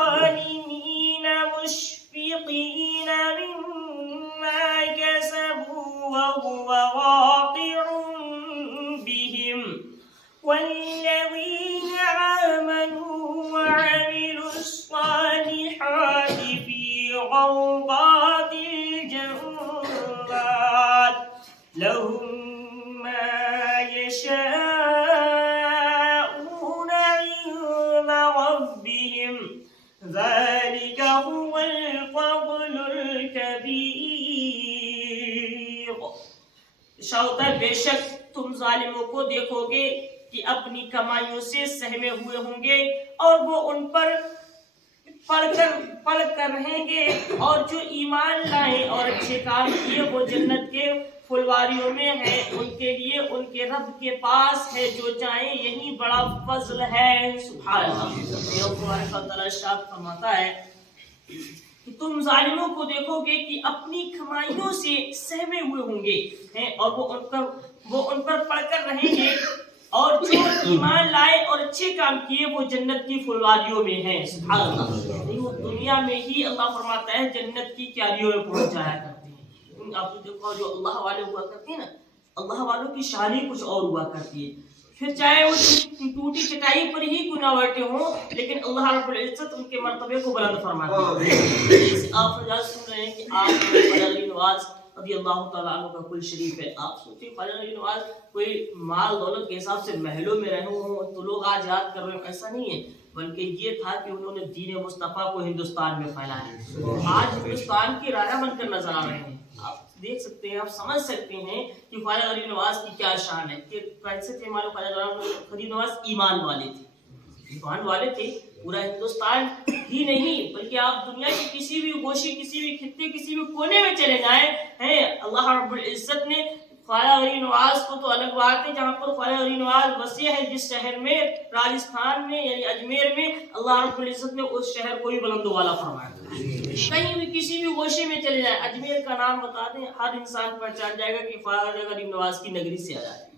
فَرَوْغَانِمِينَ مُشْفِقِينَ مِمَّا كَسَبُوا وَهُوَ وَاقِعٌ بِهِمْ وَالَّذِينَ آمَنُوا وَعَمِلُوا الصَّالِحَاتِ فِي غَرَّاتِ الْجَنَّاتِ لَهُم مَّا يَشَاءُونَ عِندَ رَبِّهِمْ ذَلِكَ هُوَ الْفَضْلُ الْكَبِيرُ شاوتا بے شک تم ظالموں کو دیکھوگے کہ اپنی کمائیوں سے سہمے ہوئے ہوں گے اور وہ ان پر پڑھ کر رہیں گے اور جو ایمان لائے اور اچھے کام کیے وہ جنت کے پھلواریوں میں ہے ان کے لیے ان کے رب کے پاس ہے جو چاہیں یہی بڑا فضل ہے سبحان اللہ یہ قرآن کا تعالی شاد فرماتا ہے کہ تم ظالموں کو دیکھو گے کہ اپنی کمائیوں سے سہمے ہوئے ہوں گے اور وہ ان پر پڑھ کر رہیں گے اور جو ایمان لائے اور اچھے کام کیے وہ جنت کی پھلواریوں میں ہیں سبحان اللہ وہ دنیا میں ہی اللہ فرماتا ہے جنت کی کیاریوں میں پہنچ جایا کرتے ہیں آپ نے دیکھا جو اللہ والے ہوا کرتے ہیں نا اللہ والوں کی شانی کچھ اور ہوا کرتی ہے پھر چاہے وہ ٹوٹی چٹائی پر ہی کیوں نہ بیٹھے ہوں لیکن اللہ رب العزت ان کے مرتبے کو بلند فرماتے ہیں آپ فجاز سن رہے ہیں کہ آپ خواجہ علی نواز رضی اللہ تعالیٰ عنہ کا کل شریف ہے آپ سوچیں خواجہ علی نواز کوئی مال دولت کے حساب سے محلوں میں رہے ہوں تو لوگ آج یاد کر رہے ہیں ایسا نہیں ہے بلکہ یہ تھا کہ انہوں نے دین مصطفیٰ کو ہندوستان میں پھیلایا آج ہندوستان کی راجہ بن کر نظر آ رہے ہیں آپ دیکھ سکتے ہیں آپ سمجھ سکتے ہیں کہ خواجہ غریب نواز کی کیا شان ہے کہ کیسے تھے ہمارے خواجہ غریب نواز ایمان والے تھے پورا ہندوستان ہی نہیں بلکہ آپ دنیا کی کسی بھی گوشے کسی بھی خطے کسی بھی کونے میں چلے جائیں ہیں اللہ رب العزت نے خواجہ غریب نواز کو تو الگ بات ہے جہاں پر خواجہ غریب نواز وسیع ہے جس شہر میں راجستھان میں یعنی اجمیر میں اللہ رب العزت نے اس شہر کو ہی بلند والا فرمایا کہیں بھی کسی بھی گوشے میں چلے جائیں اجمیر کا نام بتا دیں ہر انسان پہچان جائے گا کہ خواجہ غریب نواز کی نگری سے آیا ہے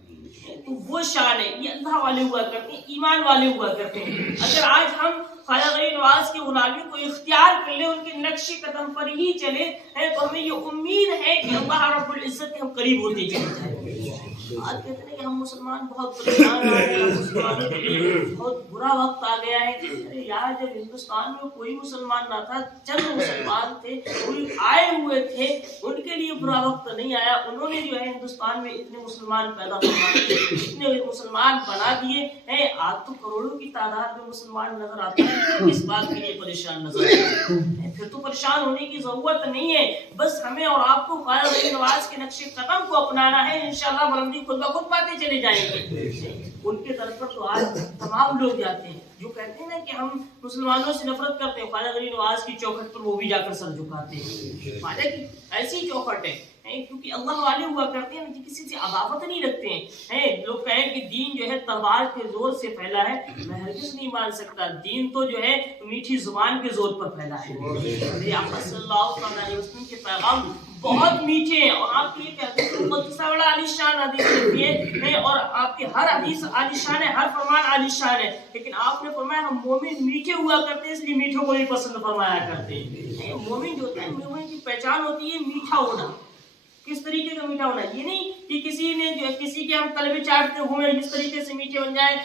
تو وہ شان ہے یہ اللہ والے ہوا کرتے ہیں ایمان والے ہوا کرتے ہیں اگر آج ہم خواجہ غریب نواز کی غلامی کو اختیار کر لیں ان کے نقش قدم پر ہی چلے تو ہمیں یہ امید ہے کہ اللہ رب العزت کے ہم قریب ہوتے چلے جائیں آج کہتے ہیں کہ ہم مسلمان بہت پریشان آ گئے ہیں مسلمانوں کے لیے بہت برا وقت آ گیا ہے ارے یار جب ہندوستان میں کوئی مسلمان نہ تھا چند مسلمان تھے کوئی آئے ہوئے تھے ان کے لیے برا وقت نہیں آیا انہوں نے جو ہے ہندوستان میں اتنے مسلمان پیدا فرمائے اتنے مسلمان بنا دیے ہیں آج تو کروڑوں کی تعداد میں مسلمان نظر آتے ہیں اس بات کے لیے پریشان نظر آتے ہیں پھر تو پریشان ہونے کی ضرورت نہیں ہے بس ہمیں اور آپ کو خواجہ غریب نواز کے نقش قدم کو اپنانا ہے انشاءاللہ بلندی خود بخود پاتے چلے جائیں گے ان کے طرف پر تو آج تمام لوگ جاتے ہیں جو کہتے ہیں نا کہ ہم مسلمانوں سے نفرت کرتے ہیں خواجہ غریب نواز کی چوکھٹ پر وہ بھی جا کر سر جھکاتے ہیں خواجہ کی ایسی چوکھٹ ہے کیونکہ اللہ والے ہوا کرتے ہیں کسی سے عداوت نہیں رکھتے ہیں لوگ کہیں کہ دین جو ہے تلوار کے زور سے پھیلا ہے میں ہرگز نہیں مان سکتا دین تو جو ہے میٹھی زبان کے زور پر پھیلا ہے آپ صلی اللہ علیہ وسلم کے پیغام بہت میٹھے ہیں اور آپ یہ کہتے ہیں کہ قدسہ بڑا عالی شان حدیث لکھی ہے اور آپ کے ہر حدیث عالی شان ہے ہر فرمان عالی شان ہے لیکن آپ نے فرمایا ہم مومن میٹھے ہوا کرتے ہیں اس لیے میٹھوں کو بھی پسند فرمایا کرتے ہیں مومن جو ہوتا ہے مومن کی پہچان ہوتی ہے میٹھا ہونا کس طریقے کا میٹھا ہونا یہ نہیں کہ کسی کے ہم قلبے چاٹتے ہوئے اس طریقے سے میٹھے بن جائیں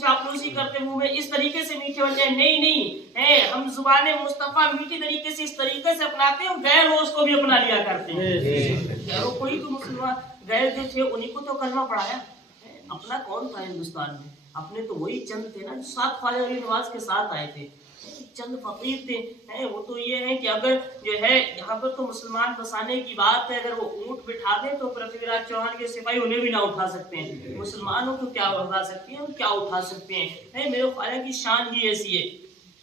چاپلوسی کرتے ہوئے اس طریقے سے میٹھے بن جائیں نہیں ہم زبان مصطفیٰ میٹھی طریقے سے اس طریقے سے اپناتے ہیں غیر وہ اس کو بھی اپنا لیا کرتے ہیں غیروں کوئی تو مسلمان غیر جو تھے انہیں کو تو کلمہ پڑھایا اپنا کون تھا ہندوستان میں اپنے تو وہی چند تھے نا جو ساتھ خواجہ غریب نواز کے ساتھ آئے تھے چند فقیر تھے وہ تو یہ ہے کہ اگر جو ہے یہاں پر تو مسلمان بسانے کی بات ہے اگر وہ اونٹ بٹھا دیں تو پرتھوی راج چوہان کے سپاہی انہیں بھی نہ اٹھا سکتے ہیں مسلمانوں کو کیا اٹھا سکتے ہیں کیا اٹھا سکتے ہیں میرے خواجہ کی شان ہی ایسی ہے